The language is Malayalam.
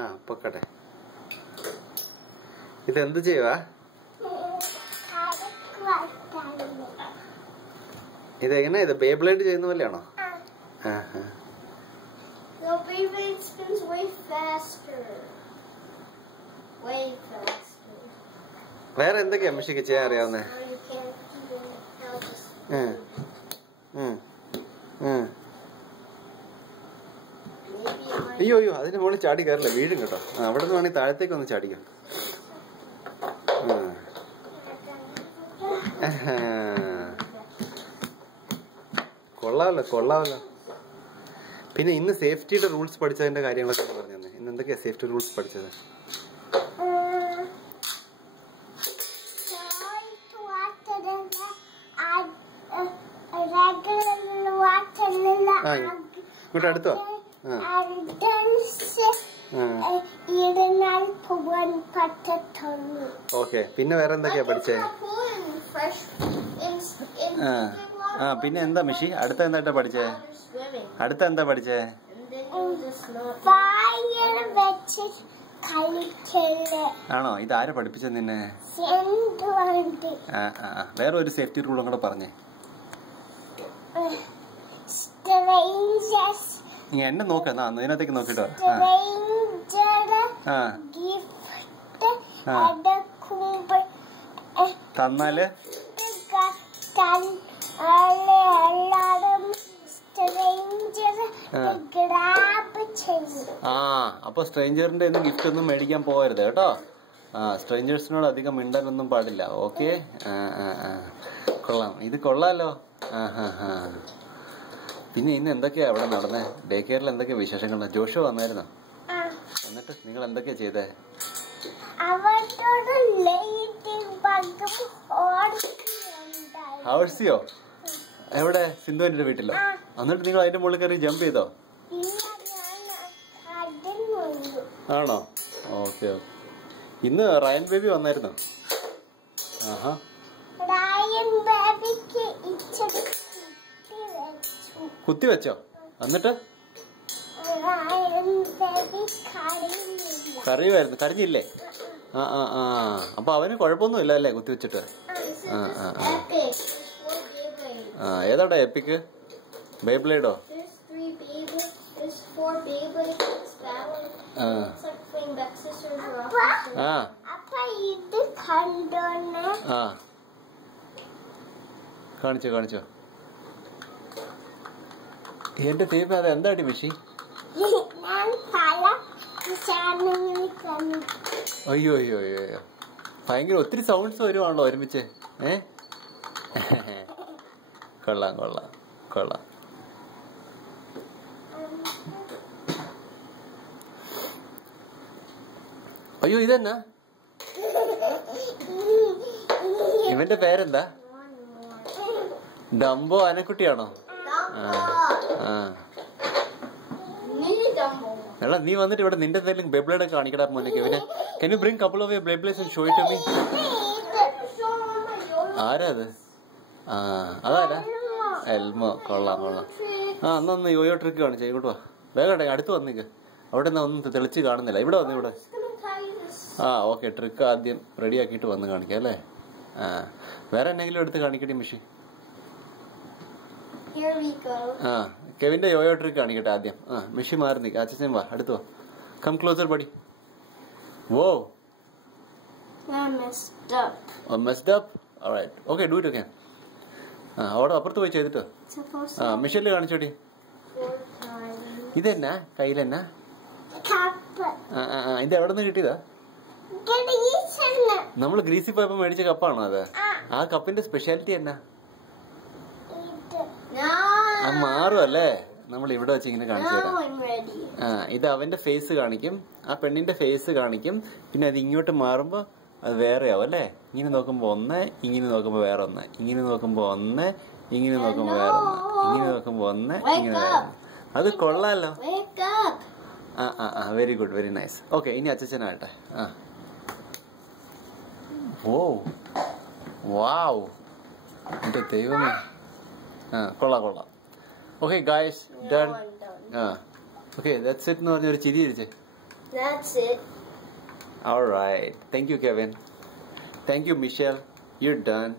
ആ പൊക്കട്ടെ. ഇതെന്ത് ചെയ്യുവാ? ഇതെങ്ങനെ? ഇത് ബേബ്ലേഡ് ചെയ്യുന്ന പോലെയാണോ? വേറെ എന്തൊക്കെയാ മിഷിക്ക് ചെയ്യാൻ അറിയാവുന്നേ? അയ്യോ അയ്യോ, അതിന് മുകളിൽ ചാടി കയറില്ല, വീഴും കേട്ടോ. അവിടെ നിന്ന് വേണമെങ്കിൽ താഴത്തേക്ക് ഒന്ന് ചാടിക്കാം. കൊള്ളാമല്ലോ കൊള്ളാമല്ലോ. പിന്നെ ഇന്ന് സേഫ്റ്റിയുടെ റൂൾസ് പഠിച്ചതിന്റെ കാര്യങ്ങളൊക്കെ പറഞ്ഞു തന്നെ. ഇന്ന് എന്തൊക്കെയാ സേഫ്റ്റി റൂൾസ് പഠിച്ചത്? ഇങ്ങോട്ട് അടുത്തോ? ഓക്കെ. പിന്നെ വേറെ എന്തൊക്കെയാ പഠിച്ചേ? പിന്നെ എന്താ മിഷി അടുത്ത എന്താ പഠിച്ചേ? അടുത്ത എന്താ പഠിച്ചേ? ആണോ? ഇതാരെ പഠിപ്പിച്ചത് നിന്നെ? വേറെ ഒരു സേഫ്റ്റി റൂളും കൂടെ പറഞ്ഞേ. നീ എന്നെ നോക്ക, ഇതിനകത്തേക്ക് നോക്കിട്ടോ. തന്നാല് അപ്പൊ സ്ട്രേഞ്ചറിന്റെ ഗിഫ്റ്റ് ഒന്നും മേടിക്കാൻ പോകരുത് കേട്ടോ. സ്ട്രേഞ്ചേഴ്സിനോട് അധികം മിണ്ടാനൊന്നും പാടില്ല. ഓക്കെ. കൊള്ളാം, ഇത് കൊള്ളാലോ. പിന്നെ ഇന്ന് എന്തൊക്കെയാ അവിടെ നടന്നേ? ഡേ കെയറിൽ എന്തൊക്കെയാ വിശേഷങ്ങൾ? ജോഷോ വന്നായിരുന്നോ? എന്നിട്ട് നിങ്ങൾ എന്തൊക്കെയാ ചെയ്തേ? ഹൗഴ്സിയോ? എവിടെ? സിന്ധുവിന്റെ വീട്ടിലോ? എന്നിട്ട് നിങ്ങൾ അതിന്റെ മുകളിൽ കയറി ജമ്പ് ചെയ്തോ? ആണോ? Okay okay. ഇന്ന് റയൻ ബേബി വന്നായിരുന്നോ? ആഹാ. കുത്തി വെച്ചോ? എന്നിട്ട് കറിയുമായിരുന്നു. കരഞ്ഞില്ലേ? അപ്പൊ അവന് കുഴപ്പമൊന്നുമില്ല അല്ലേ കുത്തി വെച്ചിട്ട്? ഏതാടാ എപ്പിക്ക്? ബേബ്ലേഡോ? കാണിച്ചോ കാണിച്ചോ. എന്റെ ഫേവറേറ്റ്. അത് എന്താടി മിഷി? അയ്യോ അയ്യോ അയ്യോ, ഭയങ്കര ഒത്തിരി സൗണ്ട്സ് വരുവാണല്ലോ ഒരുമിച്ച്. കൊള്ളാം കൊള്ളാം കൊള്ളാം. അയ്യോ ഇതെന്നാ? ഇവന്റെ പേരെന്താ? ഡംബോ ആനക്കുട്ടിയാണോ? എടാ നീ വന്നിട്ട് ഇവിടെ നിന്റെ എന്തെങ്കിലും ബേബ്ലേഡ് ഒക്കെ കാണിക്കടാ മോനെ കെവിനെ. Can you bring couple of your Beyblades and show it to me? ആരാ അത്? അതാരാ? എൽമോ. കൊള്ളാം കൊള്ളാം. അന്നൊന്ന് യോയോ ട്രിക്ക് കാണിച്ചേ. ഇങ്ങോട്ട് വാ വേഗം, അടുത്ത് വന്നിക്ക്. അവിടെ നിന്ന് ഒന്നും തെളിച്ച് കാണുന്നില്ല. ഇവിടെ വന്നു ഇവിടെ. ഓക്കെ. ട്രിക്ക് ആദ്യം റെഡി ആക്കിയിട്ട് വന്ന് കാണിക്കാം അല്ലേ? വേറെ എന്തെങ്കിലും എടുത്ത് കാണിക്കട്ടെ മിഷി. കെവിന്റെ യോയോ ട്രിക്ക് കാണിക്കട്ടെ ആദ്യം. മിഷി മാറി നിൽക്കുക. അച്ഛൻ വാ, അടുത്ത് വാ. Come closer buddy. Whoa, messed up. Alright. Okay, do it again. അവിടെ അപ്പുറത്ത് പോയി ചെയ്തിട്ടോ. മിഷല് കാണിച്ചോടി. ഇതെന്നാ കയ്യിലെന്നാ? ഇത് എവിടെ നിന്ന് കിട്ടിയതാ? നമ്മള് ഗ്രീസിൽ പോയപ്പോ മേടിച്ച കപ്പാണോ അത്? ആ കപ്പിന്റെ സ്പെഷ്യാലിറ്റി എന്നാ? മാറും അല്ലേ? നമ്മൾ ഇവിടെ വെച്ച് ഇങ്ങനെ കാണിച്ചു തരാം. ഇത് അവന്റെ ഫേസ് കാണിക്കും, ആ പെണ്ണിന്റെ ഫേസ് കാണിക്കും. പിന്നെ അത് ഇങ്ങോട്ട് മാറുമ്പോ അത് വേറെയാവും അല്ലേ? ഇങ്ങനെ നോക്കുമ്പോ ഒന്ന്, ഇങ്ങനെ നോക്കുമ്പോ വേറെ ഒന്ന്, ഇങ്ങനെ നോക്കുമ്പോ ഒന്ന്, ഇങ്ങനെ നോക്കുമ്പോ വേറെ ഒന്ന്, ഇങ്ങനെ നോക്കുമ്പോ ഒന്ന്, ഇങ്ങനെ വേറെ ഒന്ന്. അത് കൊള്ളാലോ. Very good, very nice. Okay, ഇനി അച്ഛനാകട്ടെ. ഓ വാവ്, എന്റെ ദൈവമേ. കൊള്ളാം കൊള്ളാം. Okay guys, done. Okay, that's it എന്ന് പറഞ്ഞൊരു ചിരി ഇരിച്ചേ. That's it. All right. Thank you, Kevin. Thank you, Michelle. You're done.